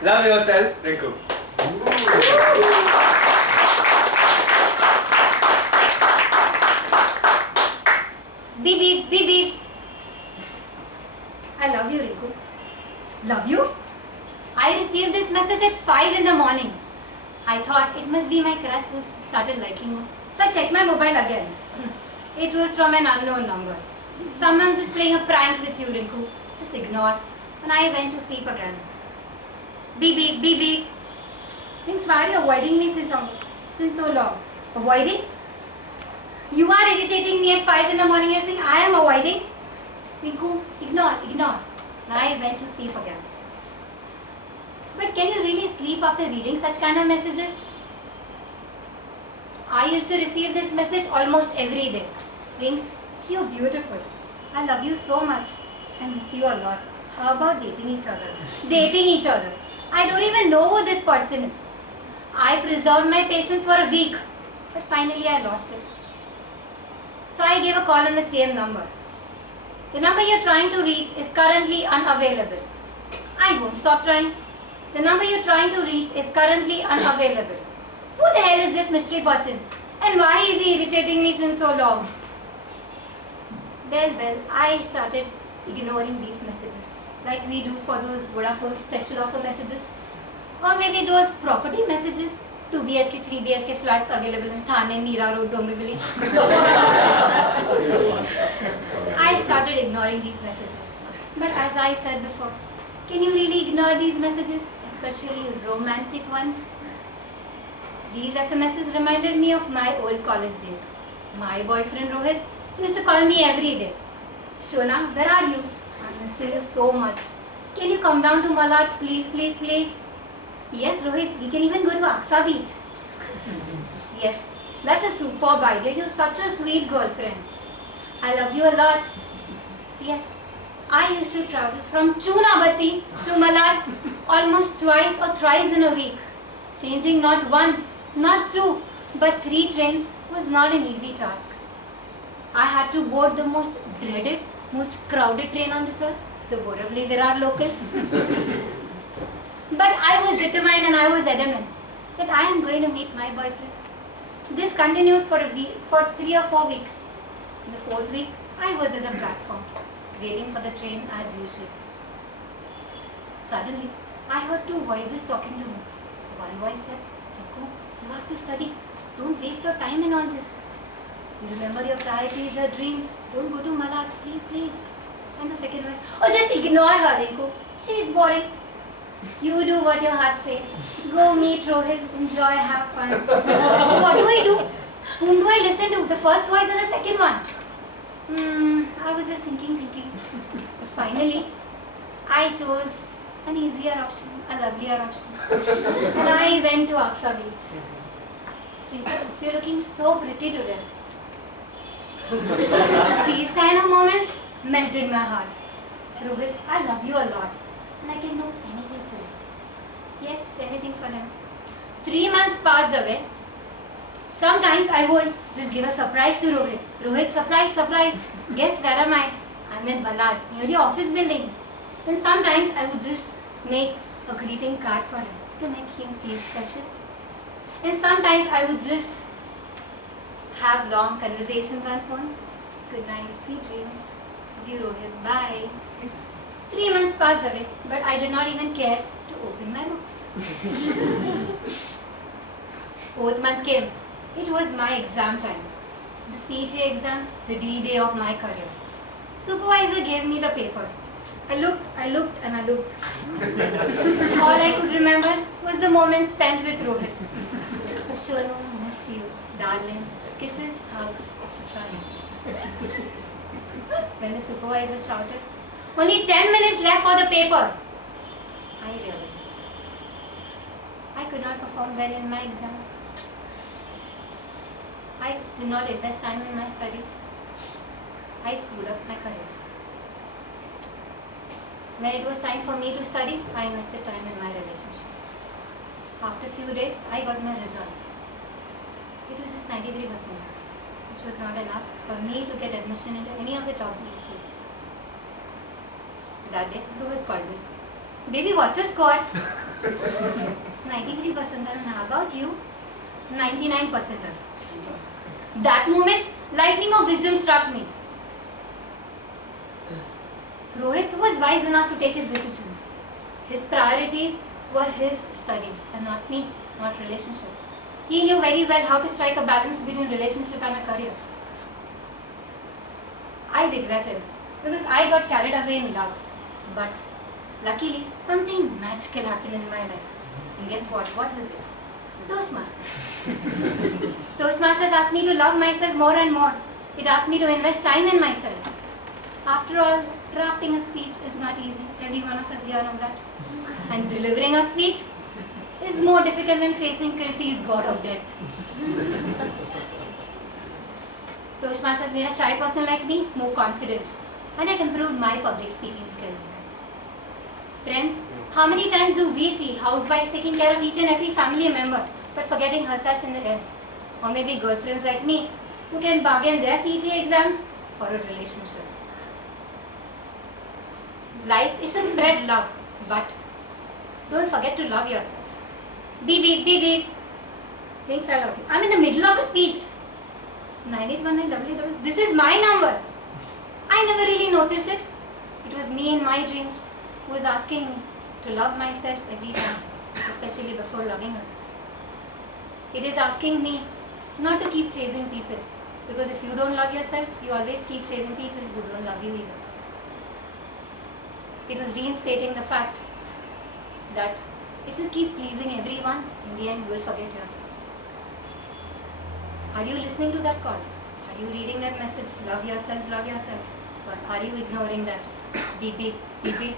Love yourself, Rinku. Beep beep, beep beep. I love you, Rinku. Love you? I received this message at 5 in the morning. I thought it must be my crush who started liking me. So I checked my mobile again. It was from an unknown number. Someone just playing a prank with you, Rinku. Just ignore. And I went to sleep again. Beep beep, beep beep. Means why are you avoiding me since so long? Avoiding? You are irritating me at 5 in the morning. You're saying I am avoiding? Rinku, ignore, ignore. And I went to sleep again. But can you really sleep after reading such kind of messages? I used to receive this message almost every day. Rings, you're beautiful. I love you so much. I miss you a lot. How about dating each other? Dating each other. I don't even know who this person is. I preserved my patience for a week. But finally I lost it. So I gave a call on the same number. The number you're trying to reach is currently unavailable. I won't stop trying. The number you're trying to reach is currently unavailable. Who the hell is this mystery person? And why is he irritating me since so long? Well, I started ignoring these messages. Like we do for those Vodafone special offer messages. Or maybe those property messages. 2 BHK, 3 BHK flats available in Thane, Mira Road, Dombivli. I started ignoring these messages. But as I said before, can you really ignore these messages? Especially romantic ones? These SMSs reminded me of my old college days. My boyfriend Rohit used to call me every day. Shona, where are you? I miss you so much. Can you come down to Malad, please, please, please? Yes, Rohit, we can even go to Aksa Beach. Yes, that's a superb idea. You're such a sweet girlfriend. I love you a lot. Yes, I used to travel from Chunabati to Malad almost twice or thrice in a week. Changing not one, not two, but 3 trains was not an easy task. I had to board the most dreaded, most crowded train on this earth, the Borivali-Virar locals. But I was determined and I was adamant that I am going to meet my boyfriend. This continued for a week, for 3 or 4 weeks. In the 4th week, I was at the platform, waiting for the train as usual. Suddenly, I heard 2 voices talking to me. One voice said, Rinku, you have to study. Don't waste your time in all this. You remember your priorities, your dreams. Don't go to Malad, please, please. And the second voice, oh, just ignore her, Rinku. She is boring. You do what your heart says. Go meet Rohit, enjoy, have fun. What do I do? Whom do I listen to? The first voice or the second one? I was just thinking. But finally, I chose an easier option, a lovelier option. And I went to Aksa Beach. Rinku, you're looking so pretty today. These kind of moments melted my heart. Rohit, I love you a lot. And I can do anything for you. Yes, anything for him. 3 months passed away. Sometimes I would just give a surprise to Rohit. Rohit, surprise, surprise. Guess where am I? I'm in Malad, near your office building. And sometimes I would just make a greeting card for him to make him feel special. And sometimes I would just have long conversations on phone. Good night, sweet dreams. Love you, Rohit. Bye. 3 months passed away, but I did not even care to open my books. 4th month came. It was my exam time. The CTA exams, the D-day of my career. Supervisor gave me the paper. I looked and I looked. All I could remember was the moment spent with Rohit. Shonu, miss you, darling, kisses, hugs, etc. When the supervisor shouted, only 10 minutes left for the paper, I realized I could not perform well in my exams. I did not invest time in my studies. I screwed up my career. When it was time for me to study, I invested time in my relationship. After a few days, I got my results. It was just 93%, which was not enough for me to get admission into any of the top B schools. That day, Rohit called me. Baby, what's your score? 93%. And how about you? 99%. That moment, lightning of wisdom struck me. Rohit was wise enough to take his decisions. His priorities were his studies and not me, not relationship. He knew very well how to strike a balance between relationship and a career. I regretted because I got carried away in love. But luckily, something magical happened in my life. And guess what? What was it? Toastmasters. Toastmasters asked me to love myself more and more. It asked me to invest time in myself. After all, drafting a speech is not easy. Every one of us here know that. And delivering a speech is more difficult than facing Kirti's god of death. Toastmasters made a shy person like me more confident, and it improved my public speaking skills. Friends, how many times do we see housewives taking care of each and every family member but forgetting herself in the end? Or maybe girlfriends like me who can bargain their CTA exams for a relationship. Life is to spread love, but don't forget to love yourself. Beep, beep, beep, beep. Rings, I love you. I'm in the middle of a speech. 9819 This is my number. I never really noticed it. It was me in my dreams who was asking me to love myself every time, especially before loving others. It is asking me not to keep chasing people, because if you don't love yourself, you always keep chasing people who don't love you either. It was reinstating the fact that if you keep pleasing everyone, in the end you will forget yourself. Are you listening to that call? Are you reading that message, love yourself, or are you ignoring that beep, beep, beep, beep?